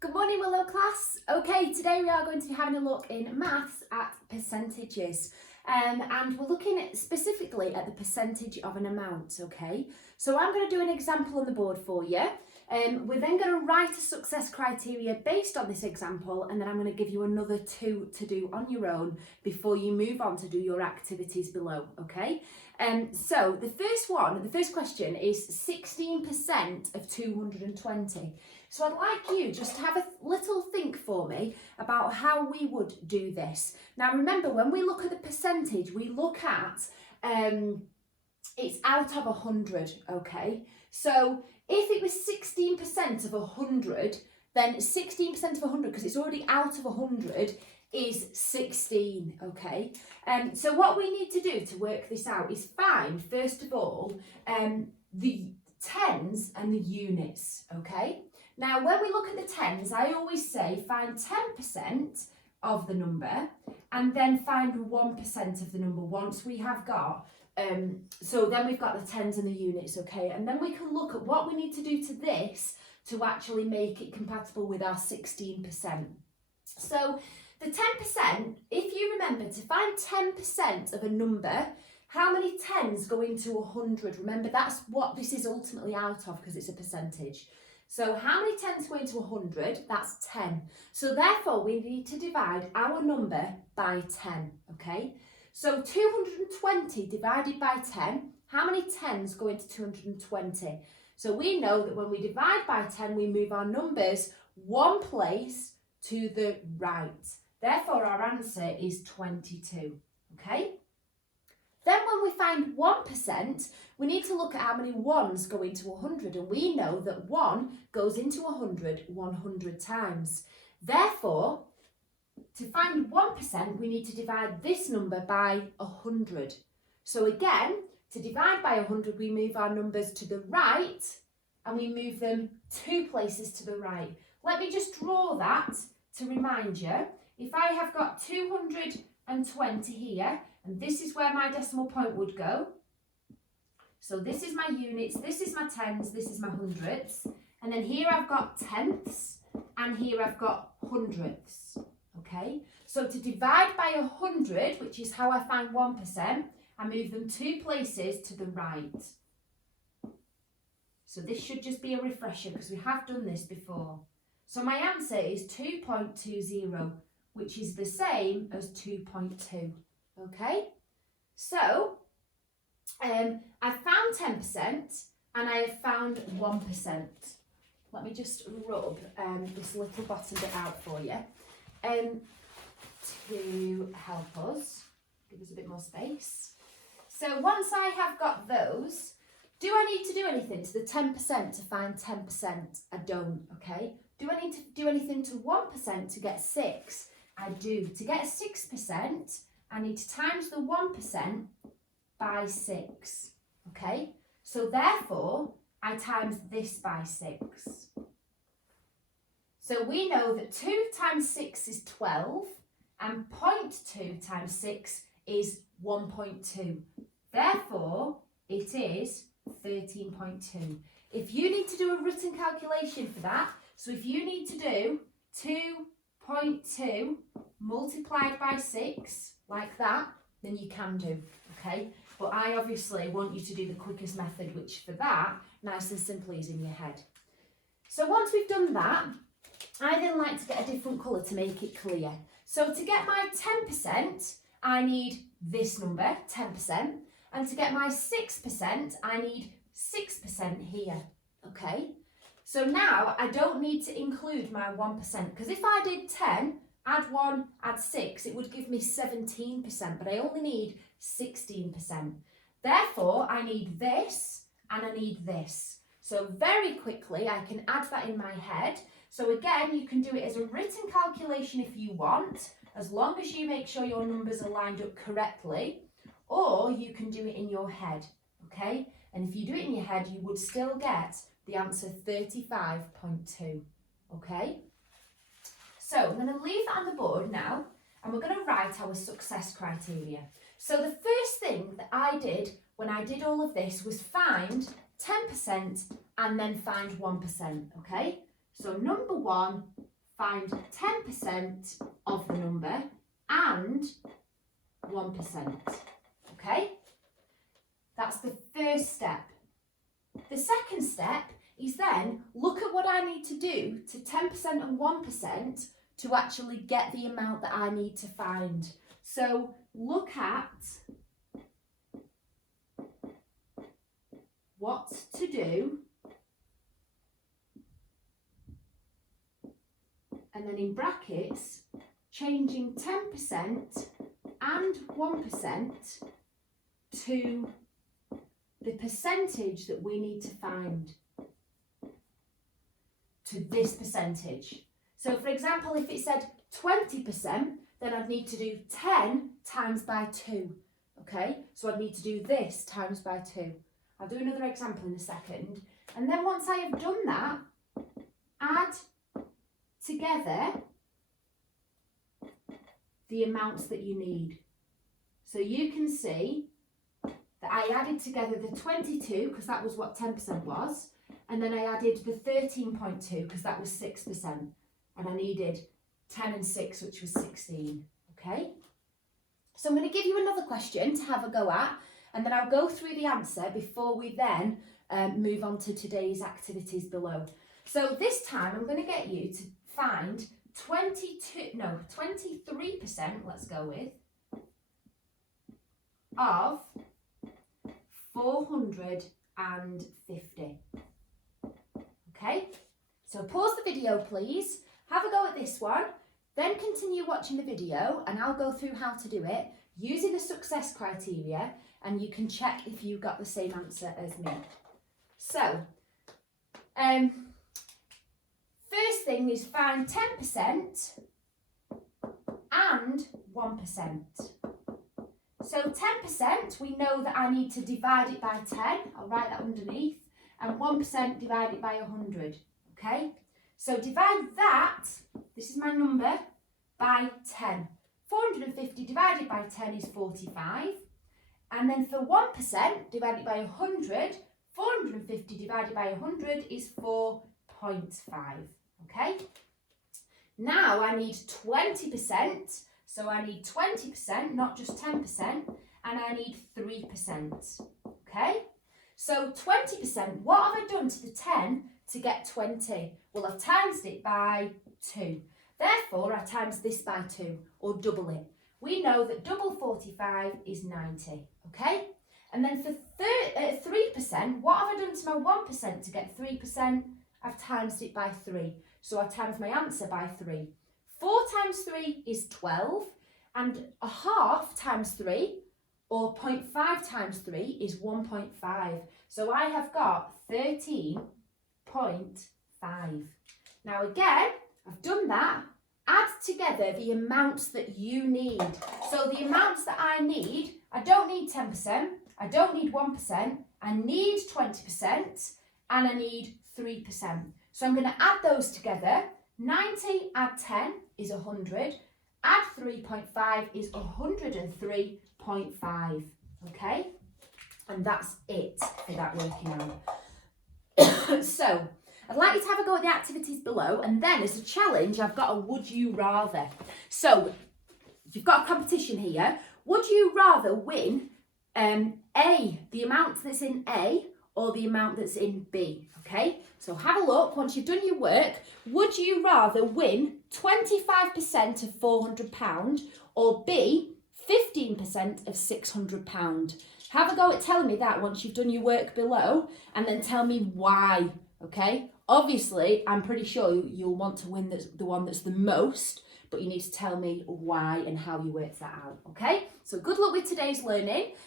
Good morning, Willow class. Okay, today we are going to be having a look in maths at percentages. And we're looking specifically at the percentage of an amount, okay? So I'm going to do an example on the board for you. We're then going to write a success criteria based on this example, and then I'm going to give you another two to do on your own before you move on to do your activities below, okay? So the first question is 16% of 220. So I'd like you just to have a little think for me about how we would do this. Now remember, when we look at the percentage, we look at it's out of 100, okay? So if it was 16% of 100, then 16% of 100, because it's already out of 100, is 16, okay? So what we need to do to work this out is find, first of all, the tens and the units, okay? Now, when we look at the tens, I always say find 10% of the number and then find 1% of the number once we have got, so then we've got the tens and the units, okay? And then we can look at what we need to do to this to actually make it compatible with our 16%. So the 10%, if you remember, to find 10% of a number, how many tens go into 100? Remember, that's what this is ultimately out of because it's a percentage. So how many tens go into 100? That's 10. So therefore, we need to divide our number by 10, okay? So 220 divided by 10, how many tens go into 220? So we know that when we divide by 10, we move our numbers one place to the right. Therefore, our answer is 22, okay? Then when we find 1%, we need to look at how many ones go into 100, and we know that 1 goes into 100 times. Therefore, to find 1%, we need to divide this number by 100. So again, to divide by 100, we move our numbers to the right, and we move them 2 places to the right. Let me just draw that to remind you. If I have got 220 here, and this is where my decimal point would go. So this is my units, this is my tens, this is my hundredths. And then here I've got tenths, and here I've got hundredths. Okay? So to divide by 100, which is how I find 1%, I move them 2 places to the right. So this should just be a refresher because we have done this before. So my answer is 2.20, which is the same as 2.2. Okay, so I found 10% and I have found 1%. Let me just rub this little bottom bit out for you to help us, give us a bit more space. So once I have got those, do I need to do anything to the 10% to find 10%? I don't, okay? Do I need to do anything to 1% to get 6? I do. To get 6%, I need to times the 1% by 6, okay? So therefore, I times this by 6. So we know that 2 times 6 is 12, and 0.2 times 6 is 1.2. Therefore, it is 13.2. If you need to do a written calculation for that, so if you need to do 2.2 multiplied by 6, like that, then you can do, okay? But I obviously want you to do the quickest method, which for that, nice and simply is in your head. So once we've done that, I then like to get a different colour to make it clear. So to get my 10%, I need this number, 10%, and to get my 6%, I need 6% here, okay? So now I don't need to include my 1%, because if I did 10, add 1, add 6, it would give me 17%, but I only need 16%. Therefore, I need this and I need this. So very quickly, I can add that in my head. So again, you can do it as a written calculation if you want, as long as you make sure your numbers are lined up correctly, or you can do it in your head, okay? And if you do it in your head, you would still get the answer 35.2, okay? So I'm going to leave that on the board now, and we're going to write our success criteria. So the first thing that I did when I did all of this was find 10% and then find 1%, okay? So number 1 find 10% of the number and 1%. Okay? That's the first step. The second step is then look at what I need to do to 10% and 1% to actually get the amount that I need to find. So look at what to do, and then in brackets, changing 10% and 1% to the percentage that we need to find, to this percentage. So for example, if it said 20%, then I'd need to do 10 times by 2, okay? So I'd need to do this times by 2. I'll do another example in a second. And then once I have done that, add together the amounts that you need. So you can see that I added together the 22, because that was what 10% was, and then I added the 13.2, because that was 6%, and I needed 10 and 6, which was 16, okay? So I'm going to give you another question to have a go at, and then I'll go through the answer before we then move on to today's activities below. So this time I'm going to get you to find 23%, let's go with, of 450. Okay, so pause the video please, have a go at this one, then continue watching the video and I'll go through how to do it using the success criteria, and you can check if you got the same answer as me. So, first thing is find 10% and 1%. So 10%, we know that I need to divide it by 10, I'll write that underneath, and 1% divide it by 100, okay? So divide that, this is my number, by 10. 450 divided by 10 is 45, and then for 1% divided by 100, 450 divided by 100 is 4.5, okay? Now I need 20%, so I need 20%, not just 10%, and I need 3%, okay? So 20%, what have I done to the 10 to get 20? Well, I've times it by 2. Therefore, I times this by 2, or double it. We know that double 45 is 90, okay? And then for 3%, what have I done to my 1% to get 3%? I've times it by 3. So I times my answer by 3. 4 times 3 is 12, and a half times 3, or 0.5 times 3 is 1.5. So I have got 13.5. Now again, I've done that. Add together the amounts that you need. So the amounts that I need, I don't need 10%, I don't need 1%, I need 20%, and I need 3%. So I'm going to add those together. 90 add 10 is 100, add 3.5 is 103.5, okay? And that's it for that working out. So, I'd like you to have a go at the activities below, and then as a challenge, I've got a would you rather. So, you've got a competition here. Would you rather win the amount that's in A or the amount that's in B? Okay, so have a look. Once you've done your work, would you rather win 25% of £400 or B, 15% of £600? Have a go at telling me that once you've done your work below, and then tell me why, okay? Obviously, I'm pretty sure you'll want to win the one that's the most, but you need to tell me why and how you worked that out, okay? So good luck with today's learning.